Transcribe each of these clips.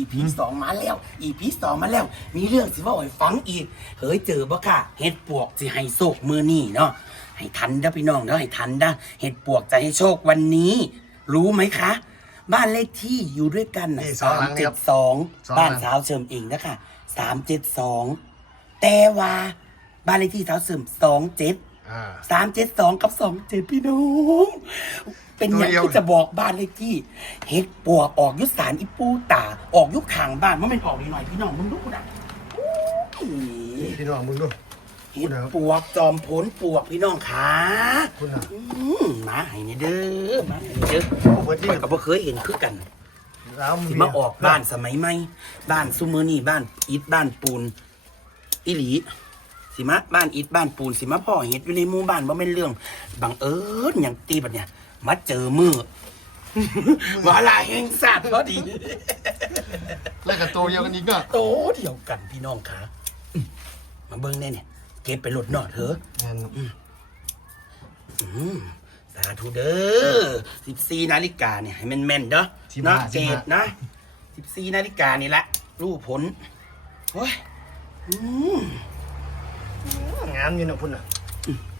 EP สองมาแล้ว EP สองมาแล้ว มีเรื่องสิว่าให้ฟังอีกเฮ้ยเจอบ่ค่ะเห็ดปวกสิให้โชคมือนี่เนาะให้ทันเด้อพี่น้องเด้อให้ทันเด้อเห็ดปวกจะให้โชควันนี้ รู้ไหมคะ บ้านเลขที่อยู่ด้วยกันนะนี่สองสาหลัมงนี่เจ็ครัดบสองสองบ้านหลังสาวเสริมเองนะคะสามเจ็ดสองแต่ว่าบ้านเลขที่สาวเสริมสองเจ็ด อ่า สามเจ็ดสองกับสองเจ็ดพี่น้อง เป็นอย่างตัวเดียวที่จะบอกบ้านเลขที่ เฮ็ดปวกออกยุสารอีปูตา ออกยุคขางบ้านมันเป็นออกนิดหน่อยพี่น้องมึงดูนะอุ้ยพี่น้องมึงดูเฮ็ดปวกจอมผลปวกพี่น้องขาคุณน่ะอืมมาให้นี่เด้อมาให้นี่เด้อปกติข้อยก็บ่เคยเห็นคือกันแล้วสิมาออกบ้านสมัยใหม่บ้านซุมือนี่บ้านอิฐบ้านปูนอิหลีสิมาบ้านอิฐบ้านปูนสิมาพ่อเห็ดอยู่ในหมู่บ้านว่าไม่นเรื่องบังเอิญอย่างตีบัดเนี่ย มาเจอมือวาลาแห่งสัตว์พอดี แล้วกับตัวเดียวกันอีกก็โตเดียวกันพี่น้องขาอืมมาเบิ้งแน่เนี่ย เก็บไปหลดหนอดเถอะงั้นอืมสาธุเด้อสิบสี่นาฬิกาเนี่ยให้แม่นแม่นๆเด้อเนาะเจดนะสิบสี่นาฬิกานี่แหละรู้ผลโอ้ยอืมงามอยู่นะคุณน่ะ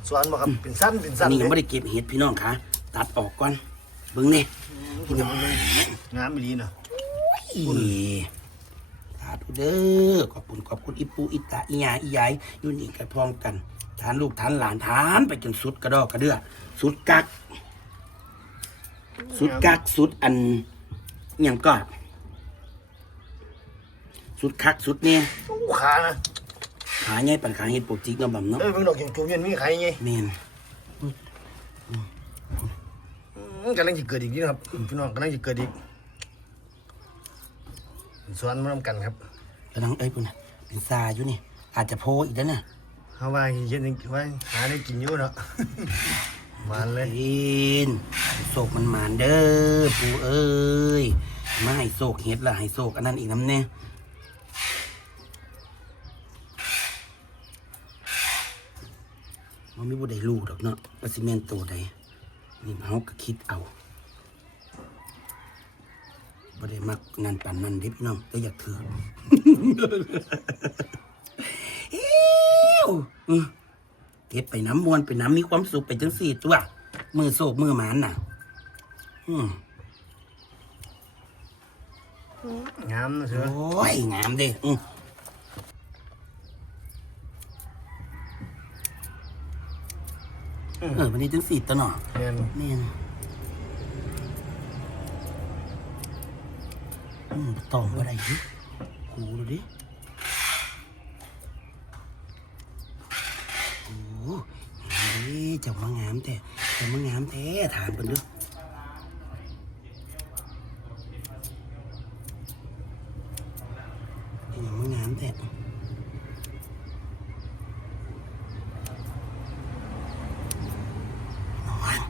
สวนบ่ครับเป็นสั้นเป็นอัสั้นนนี้ยังเลไม่ยได้เก็บเห็ดพี่น้องคะ ตัดออกก่อนเบิ้งเนี่ยคุณน่ะงามอีหลีน่ะอีสาธุเด้อขอบคุณขอบคุณอิปูอิตาอียาอียายอยุ่นอีกกระพร้อมกันทานลูกทานหลานทานไปจนสุดกระดอกกระเดือสุดกัก สุดกักสุดอันอหย่างก็สุดคักสุดเนี่ยอู้ขานะขาใหญ่ปันขาเห็ดปวกจิกเนาะบ่ำเนาะเอ้ยเพิ่งดอกอย่างจุ่มยันมีใครไงแมน อืม กำลังจะเกิดอีกนี่นะครับพี่น้องกำลังจะเกิดอีกสวนมาทำกันครับกำลังเอ้ยปุ่นน่ะเป็นซาอยู่นี่ อาจจะโพอีกแล้วเนี่ยเขาว่าเย็นไว้หาได้กินอยู่เนาะมาเลยเอ็นโศกมันหมานเด้อปูเอ้ยมาให้โศกเห็ดละให้โศกอันนั้นอีกน้ำเนี่ยมันไม่บ่ได้ลูกดอกเนาะว่าสิแม่นโตใด นี่เฮาก็คิดเอาบ่ได้มักนั่นปั่นนั่นเด้พี่น้องแต่อยากถือเอ้วอืมเก็บไปน้ำมวนไปน้ำมีความสุขไปจังสี่ตัว มือโศกมือหมานน่ะ อืมงามนะเสือโอ้ยงามเด้อืม เออวันนี้จังสี่ตัวหน่อแม่นแม่นอืมตองว่าไรดิหูดูดิโอ้โหเฮ้ยเจ้ามางามแต่เจ้ามางามแท้ถามกันดูเจ้ามางามแต่นอน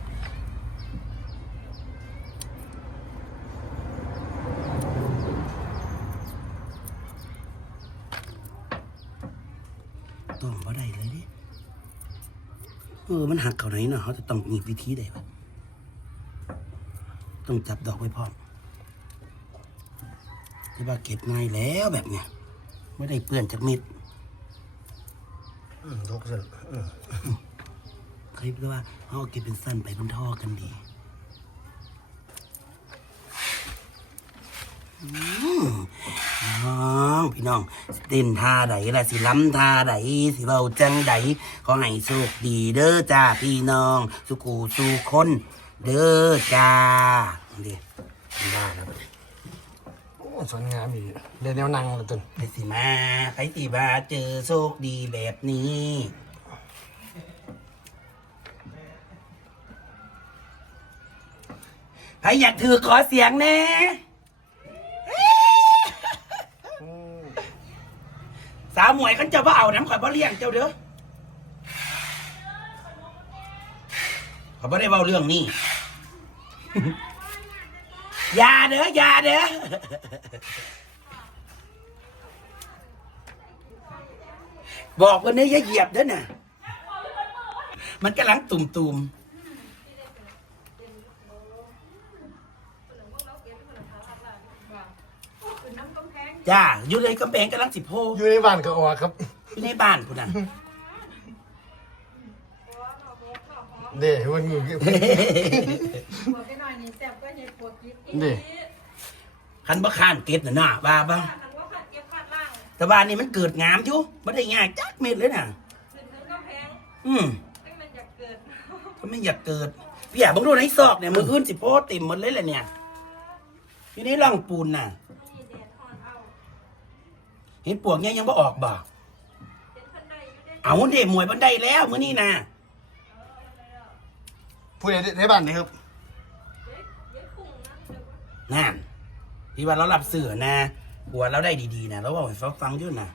ต้มบ่ได้เลยดิเออมันหักเขาไหนเนาะเขาจะต้องมีวิธีใดวะต้องจับดอกไว้พร้อมที่ว่าเก็บง่ายแล้วแบบเนี้ยไม่ได้เปื้อนจากมิดอืมทกเสืออืมเคยพูดว่าเขาเอาเก็บเป็นสั้นไปบนท่อกันดีอืม น้องพี่น้องสิเต้นท่าใดล่ะสิล้ำท่าใดสิเบาจังใดขอให้โชคดีเด้อจ้าพี่น้อง สุขูสุคนเด้อจ้าเดี๋ยวบ้าแล้วบัดนี้โอ้สวยงามอีกเดี๋ยวแนวนั่งละตุนไปสิมาใครสิบาเจอโชคดีแบบนี้ใครอยากถือขอเสียงแน่าวหมวยขันเจ้าว่าเอาน้ำข่อยบ่เลี้ยงเจ้าเด้อเขาบ่ได้เว้าเรื่องนี้อย่าเด้อย่าเด้อบอกวันนี้อย่าเหยียบเด้อน่ะ มันกำลังตุ่มตุ่ จ้าอยู่เลยกำแพงกำลังสิโพอยู่ในบ้านก็ออกครับอยู่ในบ้านพุ่นน่ะเด้วันนี้ปวดไปหน่อยนี่แซ่บก็เห็ดปวดกิ๊ดอีกนี่คันบ่ข้านเก็บน่ะน่ะว่าบ่มันว่าขัดเก็บขัดล่างแต่ว่านี่มันเกิดงามอยู่บ่ได้ยากจักเม็ดเลยน่ะถึงถึงก็แพงอืมให้มันอยากเกิดก็ไม่อยากเกิดพี่อยากบังดูในซอกเนี่ยมืออื่นสิโพสต์เต็มหมดเลยแหละเนี่ยอยู่ในร่องปูนน่ะ นี่แดดอ่อนเอา เห็นปวกเนี่ยยังบ่ออกบ่เป็นพันใดอยู่ได้เอาเด็มวยบันไดแล้วมื้อนี้น่ะผู้ใดในบ้านนี่ครับเย็ดเย็ดคุ้งนะเดี๋ยวนั่นพี่ว่าเรารับเสือนะหัวเราได้ดีๆนะเราบอกให้ฟังฟังอยู่นะ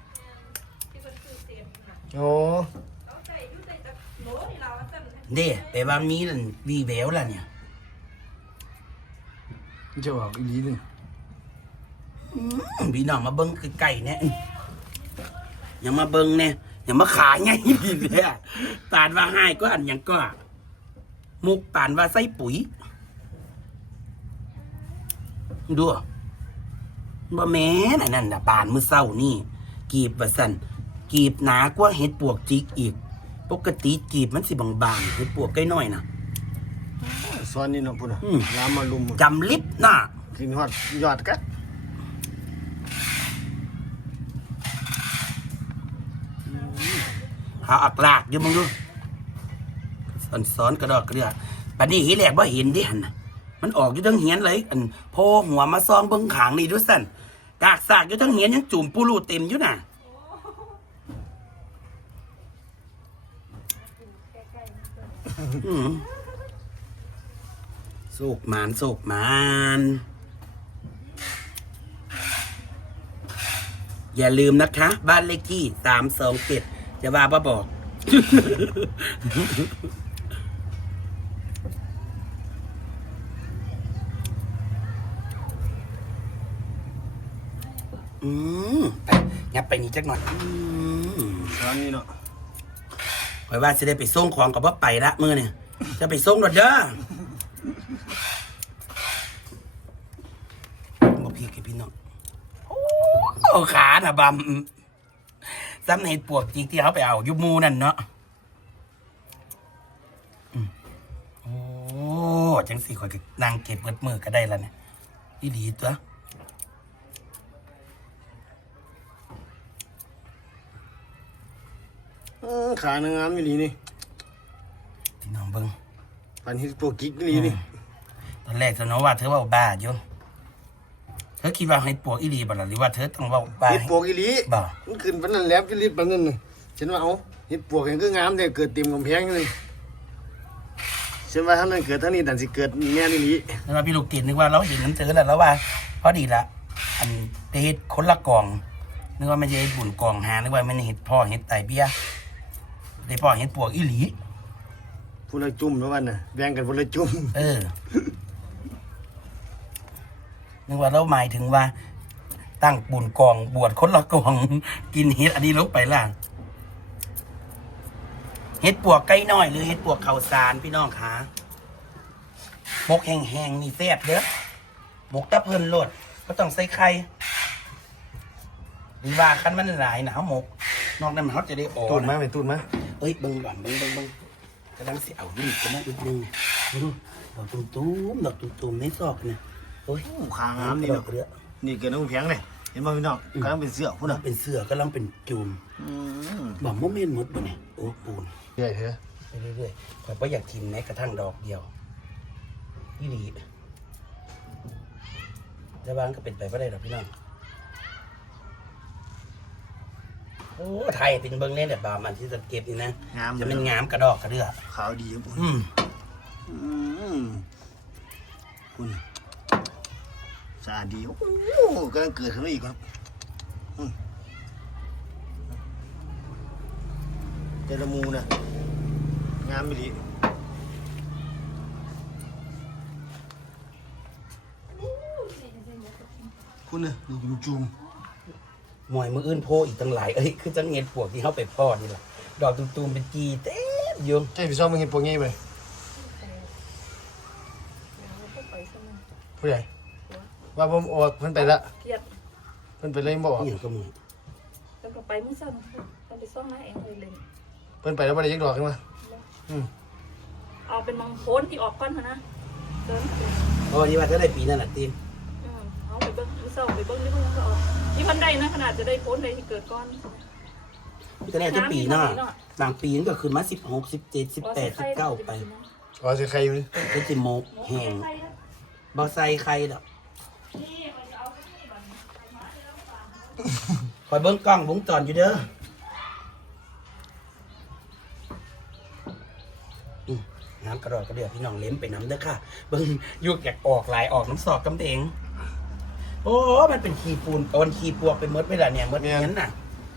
ที่มันคือเศษน่ะโอ้เราใส่อยู่ใส่ตะโหลนี่เราสั่นเด้แปลว่ามีนั่นวีแววล่ะเนี่ยจะออกอีหลีหนึงอืม พี่น้องมาเบิ้งใกล้ๆเนี่ยอย่ามาเบิ้งเนี่ยอย่ามาขายไงเนี่ยปานว่าให้ก็อันหยังก็ มุกปานว่าใส่ปุ๋ยดูบ่แม่นอันนั่นน่ะปานมือเศร้านี่ กีบว่าสั่นกีบหนากว่าเห็ดปวกจิกอีก ปกติกีบมันสิบางๆเห็ดปวกใกล้น้อยนะซ้อนนี่เนาะพุ่นน่ะอืมน้ำมาลุมจำลิบน่ะกินฮอดยอดกัด หาอักลากอยู่มึงดูสอนสอนกระดอกกระเดือปานนี้เห็นแหลกว่าเห็นดิหันนะมันออกอยู่ทั้งเหียนเลยอันโพหัวมาซองเบิ้งขางนี่ด้วยสั่นกากสากอยู่ทั้งเหียนยังจุ่มปูรูเต็มอยู่น่ะอืมโศกหมานโศกหมานอย่าลืมนะคะ บ้านเลขที่สามสองเจ็ด จะว่าป้าบอก อืมไปงับไปนี่จักหน่อยอืมซ้อนนี่เนาะคอยว่าจะได้ไปส่งของกับว่าไปละมือเนี่ย จะไปส่งรถเด้อบอกพี่กับพี่น้องโอ้ขาน่ะบำ ซ้ำในปวกจริงที่เขาไปเอาอยุบมูนั่นเนาะอืมโอ้จังสี่คอยก็นั่งเก็บเบิดมือก็ได้แล้วเนี่ยอีหลีตัวอื้อขาหนางงามอีหลีนี่พี่น้องเบิ้งปันฮิตโปรกิกอีหลีนี่ตอนแรกเธอน้องว่าเธอเว่าบ้าอยู่เธอคิดว่าให้ปวกอีหลีบ่ล่ะหรือว่าเธอต้องเว่าบ้าเฮ็ดปวกอีหลีบ่ มันขึ้นปานนั้นแหลมกิลิตปานนั้นน่ะฉันว่าเอาเฮ็ดปวกยังคืองามแต่เกิดเต็มกำแพงเลยฉันว่าท่านนั้นเกิดท่างนี้ดันสิเกิดแม่นอีหลีแล้วว่าพี่ลูกติดนึกว่าเราเห็นน้ำเจอแล้วแล้วว่าพอดีละอันได้เฮ็ดคนละกล่องนึกว่าไม่ใช่เฮ็ดบุญกล่องหานึกว่ามันเฮ็ดพ่อเฮ็ดไตเบี้ยได้พ่อเฮ็ดปวกอีหลีผู้ละจุ่มแล้ววันน่ะแบ่งกันผู้ละจุ่ม เออ นึกว่าเราหมายถึงว่า ตั้งบุญกองบวชคนละกองกินเฮ็ดอันนี้ลงไปล่ะเฮ็ดปวกไก่น้อย หรือเฮ็ดปวกข้าวสารพี่น้องคะมกแห้งๆนี่แซ่บเด้อหมกตะเพิ่นโลดก็ต้องใส่ไข่หรือว่าคันมันหลายหนาวหมก นอกนั้นเขาจะได้อ่อตูดนมาไม่ตูดมาเอ้ยเบิ่งก่อนเบิ่งเบิ่งเบิ่งกำลังสิเอาดินกันนะอีกนึงดูดอกตุ้มตุ้มๆดอกตุ้มตุ้มๆในซอกเนี่ย โอ้ยขางามนี่ดอเนาะกเรือนี่เกิดน้ำแข็งเลยเห็นบ่พี่น้องกำลังเป็นเสื้อพุ่นมัน่ะนเป็นเสือกำลังเป็นจูมอืมบ่โมเมนต์หมดบ่เนี่ยโอ้ปูนใหญ่เถอะไปเรื่อยๆข่อยบ่อยากทิมแม้กระทั่งดอกเดียวนี่ดีแต่บางก็เป็นไปบ่ได้หรอกพี่น้องโอ้ไทยเป็นเบิ่งเนี่ยแบบบามันที่จะเก็บนี่นะงามจะเป็นงามกระดอกกระเดือขาวดีครับพุ่นอืมอืมคุณ สะอาดดี โอ้โหกำลังเกิดขึ้นมาอีกครับอืมเจละมูนะ งามไปดีคุณน่ะนี่จุ่มจุ่มหมวยมืออื่นโพอีกตั้งหลาย เอ้ย คือจังเงินปวกที่เขาไปพอดนี่แหละ ดอกตุ่มๆเป็นจีเต็มอยู่ใช่พี่ซ้อมมึงเห็นพวกงี้ไหมผู้ใหญ่ ว่าผมออกเพิ่นไปละเกลียดเพิ่พิ่นไปเลยบ่นี่อย่างก็มือแล้วก็ไปมื้อเช้าต้องไปซ่อมหน้าเองเลยเลยเพิ่นไปแล้วบ่ได้ยักดอกขึ้นมาอืมเอาเป็นมังโคนที่ออกก้อนเถอะนะเดินไปโอ้นี่ว่าจะได้ปีนั่นแหละตีมอืมเอาไปเบิ้งมื้อเช้าไปเบิ้งนี่เพิ่งก็ออกที่พันใดนะขนาดจะได้โคนใดที่เกิดก้อน จะได้จะปีหน้าบางปีมันก็ขึ้นมาสิบหกสิบเจ็ดสิบแปดสิบเก้าไปอ๋อสิใครอยู่นี่ก็จะโมกแห้งบอใส่ใครดอก คอยเบิ้งกล้องวงจรอยู่เด้อน้ำกระดอกกระเดือกพี่น้องเล้มไปน้ำเด้อค่ะ เบิ้งยุกอยากออกหลายออกน้ำสอกกำเดงโอ้ มันเป็นขี้ปูนตอนขี้ปวกไปเมดเวลาเนี่ยมดเงี้ยน่ะ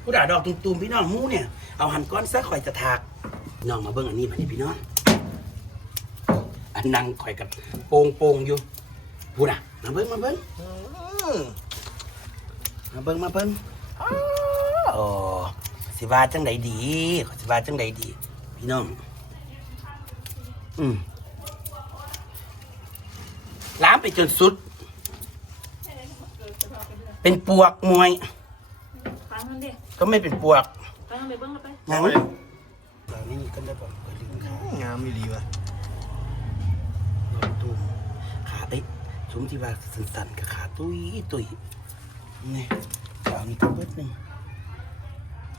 ผู้ด่าดอกตุ่มๆพี่น้องมู้เนี่ย เอาหันก้อนซะข่อยจะถากน้องมาเบิ้งอันนี้มาเนี่พี่น้องอันนั่งข่อยกับโป่งโป่งๆอยู่ พูดอะมาเบิ้งมาเบิ้งมาเบิ้งมาเบิ้งอ้าวโอ้สิว่าจังใดดีขอยสิว่าจังใดดี พี่น้อง อืมล้ามไปจนสุด เป็นปวกมวยฟังมันดิก็ไม่เป็นปวกฟังมันไปเบิ้งแล้วไปยังตอนนี้ก็ได้บอกก็ลืมขางามอีหลีว่ะ ตุ้มขาเอ้ยส มที่ว่าสันๆกับขาตุ้ยตุ้ยนี่เอานี่ก็เบิดหนึ่ง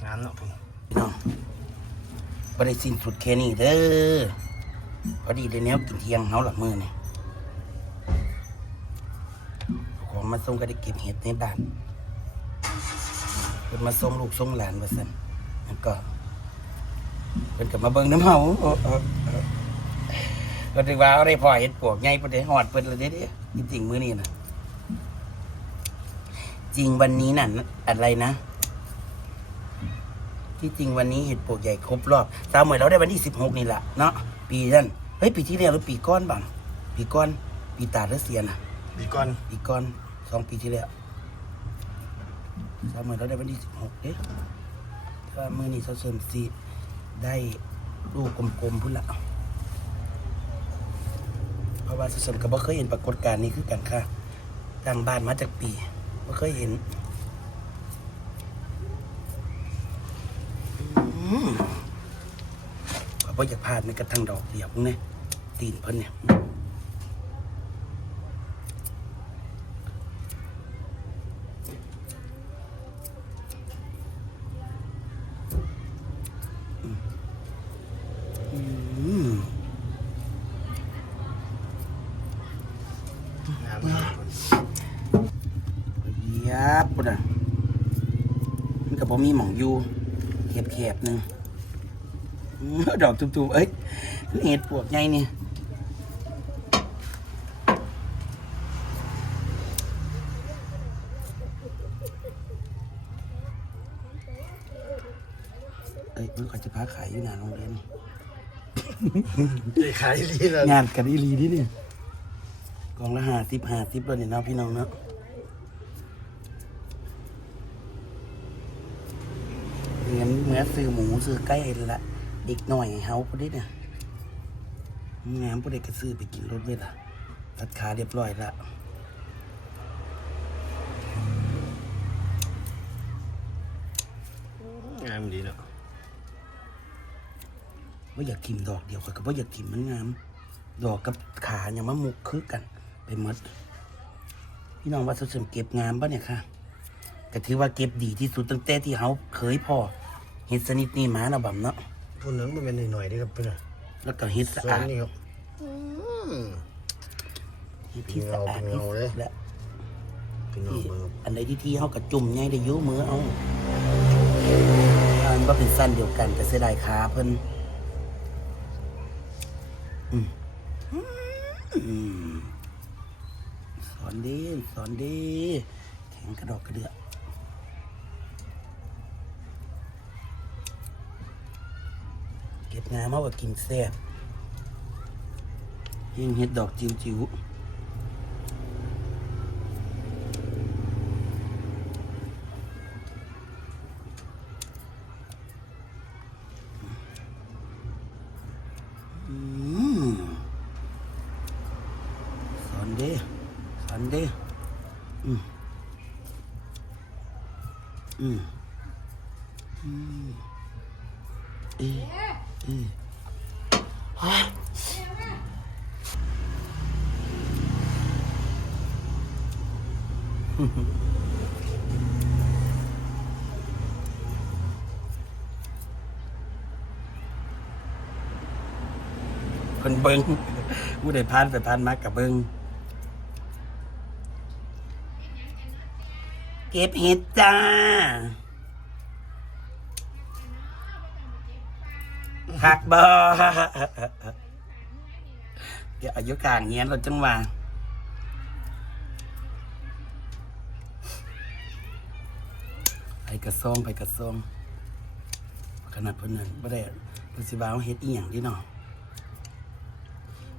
งามเนาะเพิ่นพี่น้องบริสิ้นสุดแค่นี้เด้อพอดีได้แนวกินเที่ยงเฮาหลักมือนี่ของมาส่งก็ได้เก็บเห็ดในบ้านเพิ่นมาส่งลูกส่งหลานว่าซั่นแล้วก็เพิ่นก็มาเบิ่งน้ำเฮา ก็ถือว่าเอาได้พอเห็ดปวกใหญ่เพิ่นได้ฮอดเพิ่นเลยเด้เด้จริงๆมื้อนี้น่ะจริงวันนี้น่ะอะไรนะ ที่จริงวันนี้เห็ดปวกใหญ่ครบรอบสาวเหมยเราได้วันที่สิบหกนี่แหละเนาะปีนั้นเฮ้ยปีที่แล้วหรือปีก้อนบังปีก้อน ปีตาหรือเสียนะดีก่อนปีก้อนสองปีที่แล้วสาวเหมยเราได้วันที่สิบหกเอ๊ะถ้ามือนี้เขาเสริมสีได้ลูกกลมๆพุ่นละเพ ราะว่าสมกับว่าเคยเห็นปรากฏการณ์นี้คือกันค่ะต่างบ้านมาจากปีว่าเคยเห็นก็บ่อยากพลาดในกระทั่งดอกเดียวเนี่ยตีนเพิ่นเนี่ยอืม งามมาก เยียบปุ่นอะ มันก็บ่มีหม่องอยู่แคบๆหนึงอื้อดอกตุ่มๆเอ้ยคือเห็ดปวกไงนี่เอ้ยมันก็จะพาขายอยู่หน้าโรงเรียนนี่ได้ขายอีหลีแล้วงานกันอีหลีดิเนี่ยกล่องละห้าสิบห้าสิบแล้วเนี่ยเนาะพี่น้องเนาะ เหมือนเหมือนซื้อหมูซื้อไก่ละเด็กหน่อยเฮาพอดีเนี่ยงามพอดีก็ซื้อไปกินรถเลยล่ะตัดขาเรียบร้อยละงามดีเนาะว่าอยากกินดอกเดียวข้อยก็ว่าอยากกินมันงาม ดอกกับขาอย่างมะมุกคือกัน ไปหมดพี่น้องว่าสมเก็บงามปะเนี่ยค่ะก็ถือว่าเก็บดีที่สุดตั้งแต่ที่เขาเคยพอ เห็ดสนิทนี่หมานะบ่ำเนาะพุ่นนั้นมันเป็นหน่อยๆเด้อครับเพิ่นน่ะแล้วก็เห็ดสะส่วนอาดนี้ครับอืมเห็ดที่สะอาดเป็นที่เงาสุดเลยและพี่น้องที่เบิ่งครับอันใดที่ที่เขากระจุ่มไงได้อยุ่มือเอาอันว่าเป็นสั้นเดียวกันแต่เสียดายขาเพิ่นอืมอืมสอนดีสอนดีแข็งกระดอกกระเดือก เก็บงามเอาไว้กินแซ่บยิ่งเห็ดดอกจิ๋วจิ๋วๆอืมสอนเด้สอนเด้อืมอืมอืมเอ๊ะเอ๊ะฮะเพิ่นเบิงผู้ใดพานไปพานมากับเบิงเก็บเห็ดจ้า หักบอเดี๋ยวอายุกลางเงี้ยเราจังหวะไปกระซ่องไปกระซ่องขนาดเพิ่นนั้นบ่ได้เพิ่นสิว่าเอาเฮ็ดอีหยังดิเนาะ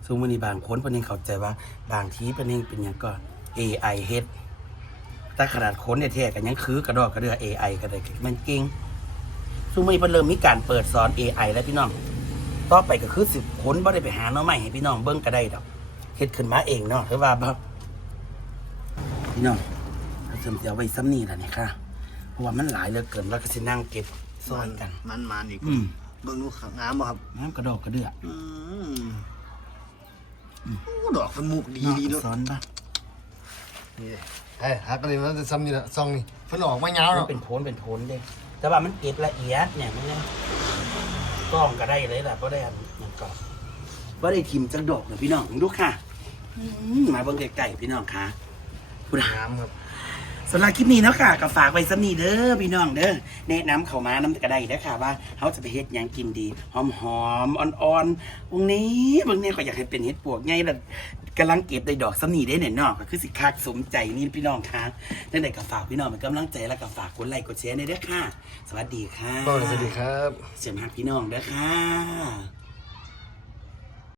ซุมื้อนี้บางคนเพิ่นยังเข้าใจว่า บางทีเพิ่นยังเป็นหยังก็ AI เฮ็ดแต่ขนาดคนเนี่ยแท้ๆก็ยังคือกระดอกกระเดือ AI ก็ได้มันเก่ง ซุมื้อนี้เพิ่นเริ่มมีการเปิดสอน AI แล้วพี่น้อง ต่อไปก็คือสิบคนบ่ได้ไปหาเนาะใหม่ให้พี่น้องเบิ่งก็ได้ดอกเฮ็ดขึ้นมาเองเนาะหรือว่าบ่พี่น้องเราจะเอาไว้ซ้ำนี่ล่ะนี่ค่ะ เพราะว่ามันหลายเหลือเกินแล้วก็สินั่งเก็บซ้อนกัน มันมันอีกอืม เบิ่งดูขางามบ่ครับ น้ำกระดอกกระเดืออืมโอ้ดอกมันมุกดีดีเนาะซ้อนปะนี่เอ้ยหักอะไรมันจะซ้ำนี่ละซองนี่เพิ่นออกมายาวมัเนาะนเป็นโทนเป็นโทนเด้ แต่ว่ามันเก็บละเอียดเนี่ยมันยังกล้องก็ได้เลยล่ะบ่ได้อันนั้นก็บ่ได้ทิมจักดอกเลยพี่น้องดูค่ะ อืมมาเบิ่งไกลๆพี่น้องค่ะพูดอะงามครับ สำหรับคลิปนี้เนาะค่ะก็ฝากไว้สำนีเด้อพี่น้องเด้อแนะนำเข้ามาน้ำกระไดเด้อค่ะว่าเขาจะไปเฮ็ดหยังกินดี หอมหอมๆอ่อนๆวงนี้บางเนี่ยก็อยากให้เป็นเฮ็ดปวกไงล่ะกำลังเก็บได้ดอกสำนีได้เนี่ยเนาะก็คือสิคักสมใจนี่พี่น้องค่ะนั่นไหนก็ฝากพี่น้องเป็นกำลังใจแล้วก็ฝากกดไลค์กดแชร์ในเด้อค่ะ สวัสดีค่ะก็สวัสดีครับ เสียงฮักพี่น้องเด้อค่ะ